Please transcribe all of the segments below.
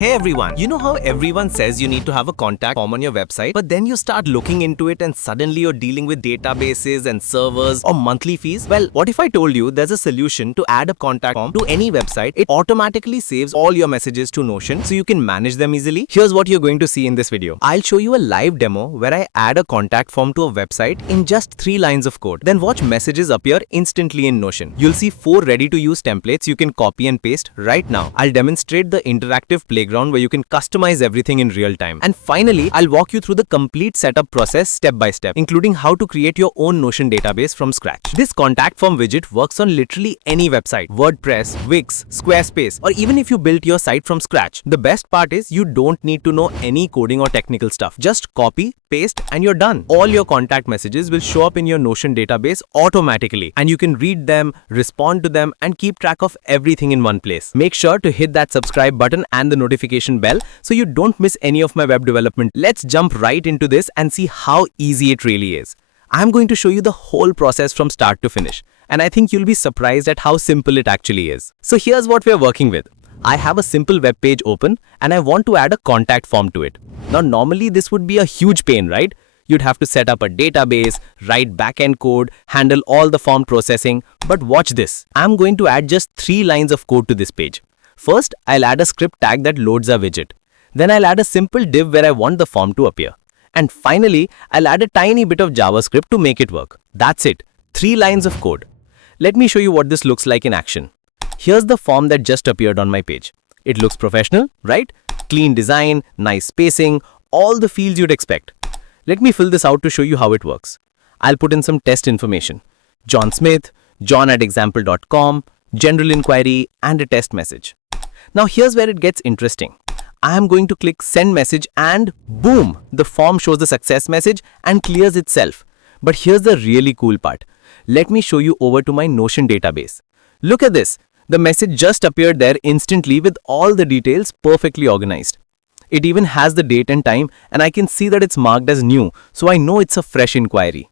Hey everyone, you know how everyone says you need to have a contact form on your website, but then you start looking into it and suddenly you're dealing with databases and servers or monthly fees? Well, what if I told you there's a solution to add a contact form to any website? It automatically saves all your messages to Notion so you can manage them easily. Here's what you're going to see in this video. I'll show you a live demo where I add a contact form to a website in just 3 lines of code. Then watch messages appear instantly in Notion. You'll see 4 ready-to-use templates you can copy and paste right now. I'll demonstrate the interactive playground where you can customize everything in real time. And finally, I'll walk you through the complete setup process step by step, including how to create your own Notion database from scratch. This contact form widget works on literally any website, WordPress, Wix, Squarespace, or even if you built your site from scratch. The best part is you don't need to know any coding or technical stuff. Just copy, paste, and you're done. All your contact messages will show up in your Notion database automatically, and you can read them, respond to them, and keep track of everything in one place. Make sure to hit that subscribe button and the notification bell so you don't miss any of my web development. Let's jump right into this and see how easy it really is. I'm going to show you the whole process from start to finish, and I think you'll be surprised at how simple it actually is. So here's what we're working with. I have a simple web page open and I want to add a contact form to it. Now normally this would be a huge pain, right? You'd have to set up a database, write backend code, handle all the form processing. But watch this. I'm going to add just 3 lines of code to this page. First, I'll add a script tag that loads a widget. Then I'll add a simple div where I want the form to appear. And finally, I'll add a tiny bit of JavaScript to make it work. That's it. 3 lines of code. Let me show you what this looks like in action. Here's the form that just appeared on my page. It looks professional, right? Clean design, nice spacing, all the fields you'd expect. Let me fill this out to show you how it works. I'll put in some test information. John Smith, john@example.com, general inquiry, and a test message. Now here's where it gets interesting. I am going to click send message and boom, the form shows the success message and clears itself. But here's the really cool part. Let me show you over to my Notion database. Look at this. The message just appeared there instantly with all the details perfectly organized. It even has the date and time, and I can see that it's marked as new, so I know it's a fresh inquiry.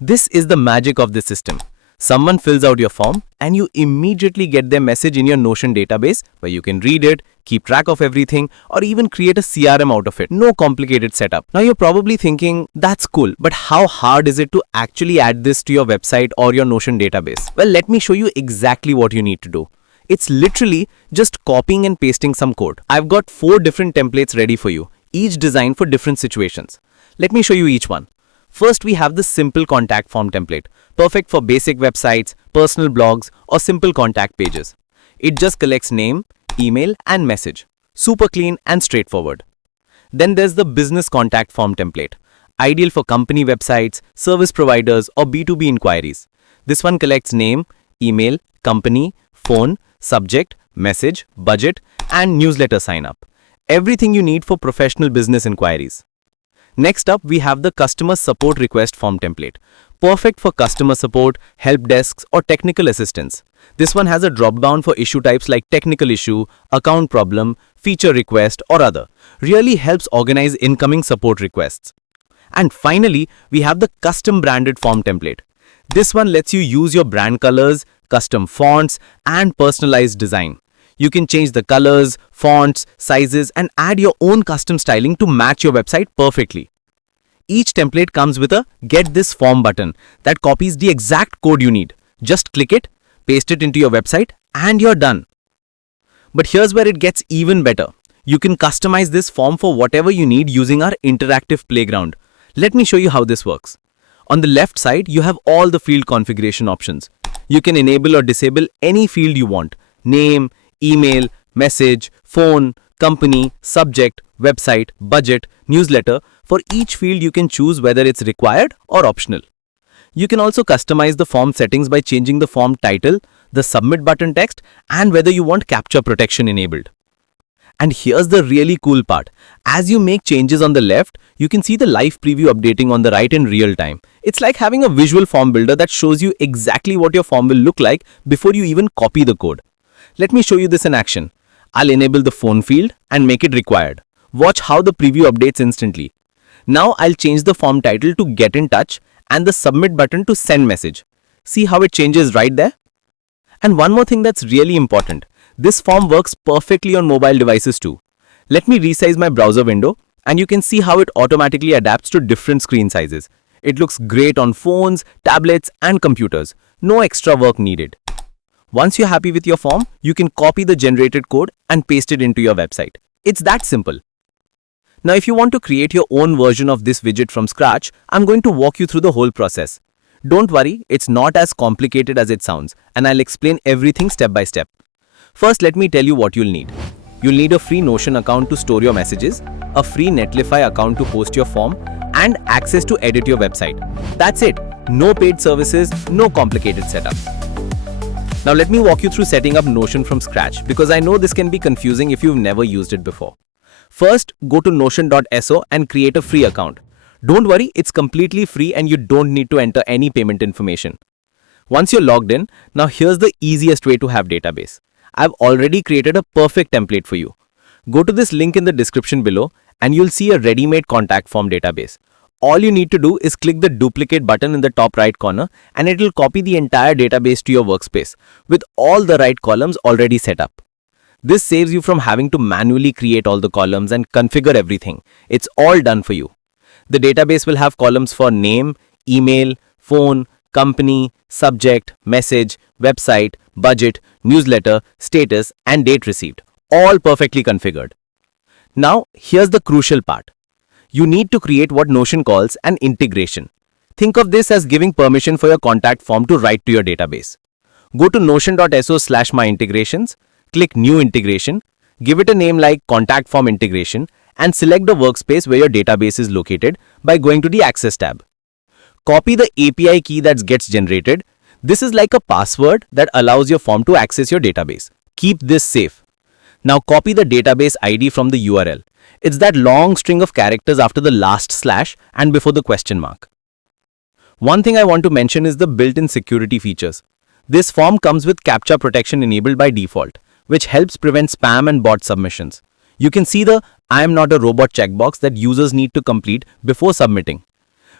This is the magic of this system. Someone fills out your form and you immediately get their message in your Notion database where you can read it, keep track of everything, or even create a CRM out of it. No complicated setup. Now you're probably thinking, that's cool, but how hard is it to actually add this to your website or your Notion database? Well, let me show you exactly what you need to do. It's literally just copying and pasting some code. I've got 4 different templates ready for you, each designed for different situations. Let me show you each one. First, we have the simple contact form template, perfect for basic websites, personal blogs, or simple contact pages. It just collects name, email, and message. Super clean and straightforward. Then there's the business contact form template, ideal for company websites, service providers, or B2B inquiries. This one collects name, email, company, phone, subject, message, budget, and newsletter sign up. Everything you need for professional business inquiries. Next up, we have the customer support request form template, perfect for customer support, help desks, or technical assistance. This one has a drop-down for issue types like technical issue, account problem, feature request, or other. Really helps organize incoming support requests. And finally, we have the custom branded form template. This one lets you use your brand colors, custom fonts, and personalized design. You can change the colors, fonts, sizes, and add your own custom styling to match your website perfectly. Each template comes with a Get This Form button that copies the exact code you need. Just click it, paste it into your website, and you're done. But here's where it gets even better. You can customize this form for whatever you need using our interactive playground. Let me show you how this works. On the left side, you have all the field configuration options. You can enable or disable any field you want. Name, email, message, phone, company, subject, website, budget, newsletter. For each field, you can choose whether it's required or optional. You can also customize the form settings by changing the form title, the submit button text, and whether you want CAPTCHA protection enabled. And here's the really cool part. As you make changes on the left, you can see the live preview updating on the right in real time. It's like having a visual form builder that shows you exactly what your form will look like before you even copy the code. Let me show you this in action. I'll enable the phone field and make it required. Watch how the preview updates instantly. Now I'll change the form title to Get in Touch and the submit button to Send Message. See how it changes right there? And one more thing that's really important. This form works perfectly on mobile devices too. Let me resize my browser window and you can see how it automatically adapts to different screen sizes. It looks great on phones, tablets and computers. No extra work needed. Once you're happy with your form, you can copy the generated code and paste it into your website. It's that simple. Now if you want to create your own version of this widget from scratch, I'm going to walk you through the whole process. Don't worry, it's not as complicated as it sounds, and I'll explain everything step by step. First, let me tell you what you'll need. You'll need a free Notion account to store your messages, a free Netlify account to host your form, and access to edit your website. That's it. No paid services, no complicated setup. Now let me walk you through setting up Notion from scratch because I know this can be confusing if you've never used it before. First, go to notion.so and create a free account. Don't worry, it's completely free and you don't need to enter any payment information. Once you're logged in, now here's the easiest way to have database. I've already created a perfect template for you. Go to this link in the description below and you'll see a ready-made contact form database. All you need to do is click the duplicate button in the top right corner and it'll copy the entire database to your workspace with all the right columns already set up. This saves you from having to manually create all the columns and configure everything. It's all done for you. The database will have columns for name, email, phone, company, subject, message, website, budget, newsletter, status, and date received, all perfectly configured. Now, here's the crucial part. You need to create what Notion calls an integration. Think of this as giving permission for your contact form to write to your database. Go to notion.so/myintegrations, click New Integration, give it a name like Contact Form Integration, and select the workspace where your database is located by going to the Access tab. Copy the API key that gets generated. This is like a password that allows your form to access your database. Keep this safe. Now copy the database ID from the URL. It's that long string of characters after the last slash and before the question mark. One thing I want to mention is the built-in security features. This form comes with CAPTCHA protection enabled by default, which helps prevent spam and bot submissions. You can see the I am not a robot checkbox that users need to complete before submitting.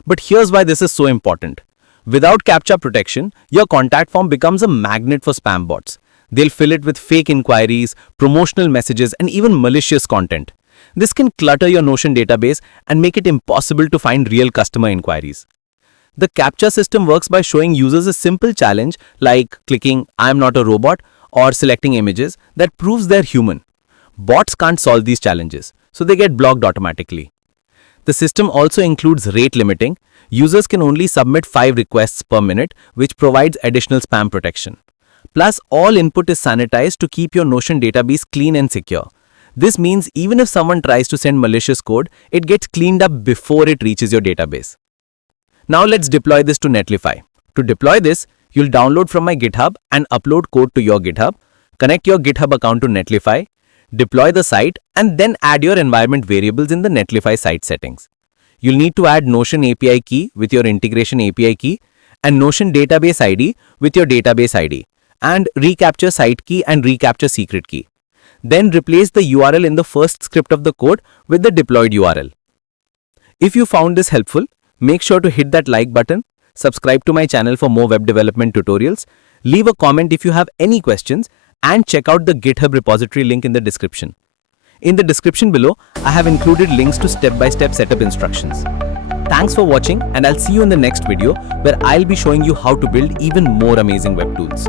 But here's why this is so important. Without CAPTCHA protection, your contact form becomes a magnet for spam bots. They'll fill it with fake inquiries, promotional messages, and even malicious content. This can clutter your Notion database and make it impossible to find real customer inquiries. The CAPTCHA system works by showing users a simple challenge like clicking I am not a robot or selecting images that proves they're human. Bots can't solve these challenges, so they get blocked automatically. The system also includes rate limiting. Users can only submit 5 requests per minute, which provides additional spam protection. Plus, all input is sanitized to keep your Notion database clean and secure. This means even if someone tries to send malicious code, it gets cleaned up before it reaches your database. Now let's deploy this to Netlify. To deploy this, you'll download from my GitHub and upload code to your GitHub, connect your GitHub account to Netlify, deploy the site, and then add your environment variables in the Netlify site settings. You'll need to add Notion API key with your integration API key and Notion database ID with your database ID and reCAPTCHA site key and reCAPTCHA secret key. Then replace the URL in the first script of the code with the deployed URL. If you found this helpful, make sure to hit that like button, subscribe to my channel for more web development tutorials, leave a comment if you have any questions, and check out the GitHub repository link in the description. In the description below, I have included links to step-by-step setup instructions. Thanks for watching and I'll see you in the next video where I'll be showing you how to build even more amazing web tools.